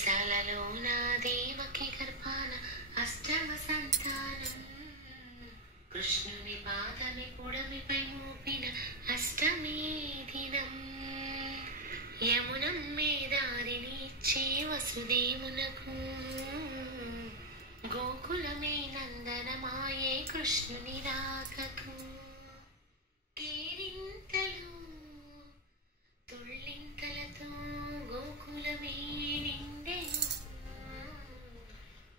చెరసాలలో నా దేవకి గర్భాన అష్టమ సంతానం. కృష్ణుని పాదమి పుడమిపై మోపిన అష్టమి దినం. యమునమ్మే దారిని ఇచ్చే వసుదేవునకు గోకులమే నందనమాయే కృష్ణుని రాకకు. కేరింతలు తుళ్ళింతలతో గోకులమే నిండెను.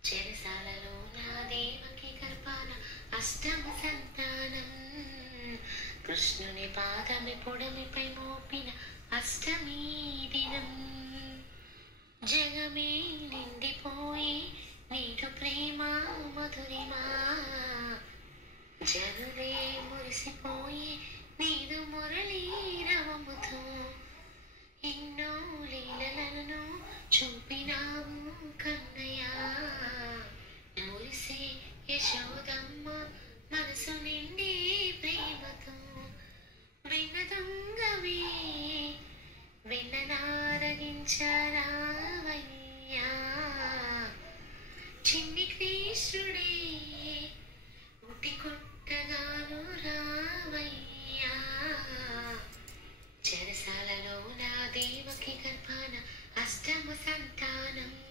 చెరసాలలో నా దేవకి గర్భాన అష్టమ సంతానం. కృష్ణుని పాదమి పొడమిపై మోపిన అష్టమి దినం. జగమే నిండిపోయి నీటు ప్రేమ మధురిమా. జనులే మురిసిపోయి నీదు మురళీ రవముతో. ఎన్నో లీలలను చూపినావు కన్నయ్య. మురిసే యశోదమ్మ మనసు నిండి ప్రేమతో. వెన్న దొంగవే వెన్ననారగించరావయ్యా. చిన్ని కృష్ణుడే ఉట్టి కొట్టగాను రావయ్యా. చెరసాలలో నా దేవకి గర్భాన అష్టమ సంతానం.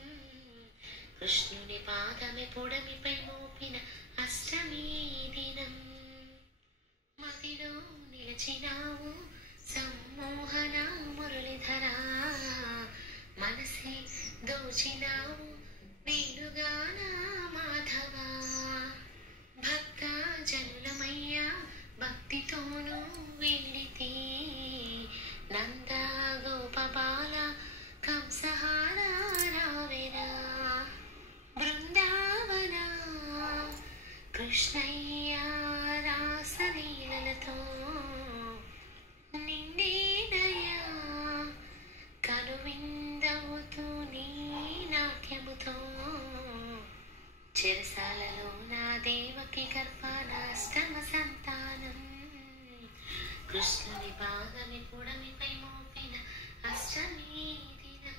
కృష్ణుని పాదమి పొడమిపై మోపిన అష్టమి దినం. మదిలో నిలిచినావు సమ్మోహన మురళిధరా. మనసే దోచినావు వేణుగాన మాధవా. భక్త జనులమయ్యా భక్తితోనూ వేడితే. నంద గోపబాల కంసహార రావెరా. బృందావన కృష్ణయ్య రాసలీలలతో నిండినయా. కనువిందవుతూ నీ నాట్యముతో. చెరసాలలో నా దేవకి గర్భాన అష్టమ సంతానం. కృష్ణుని పాదమి పుడమిపై మోపిన అష్టమి దినం.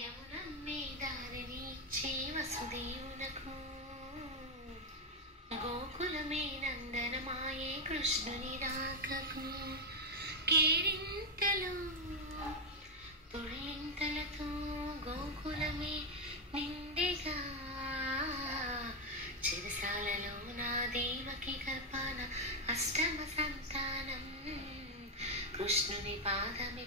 యమునమ్మే దారిని ఇచ్చే వసుదేవునకు గోకులమే నందనమాయే కృష్ణుని రాకకు. కేరింతలు తుళ్ళింతలతో గోకులమే నిండెగా. చెరసాలలో నా దేవకి గర్భాన అష్టమ సంతానం. కృష్ణుని పాదమి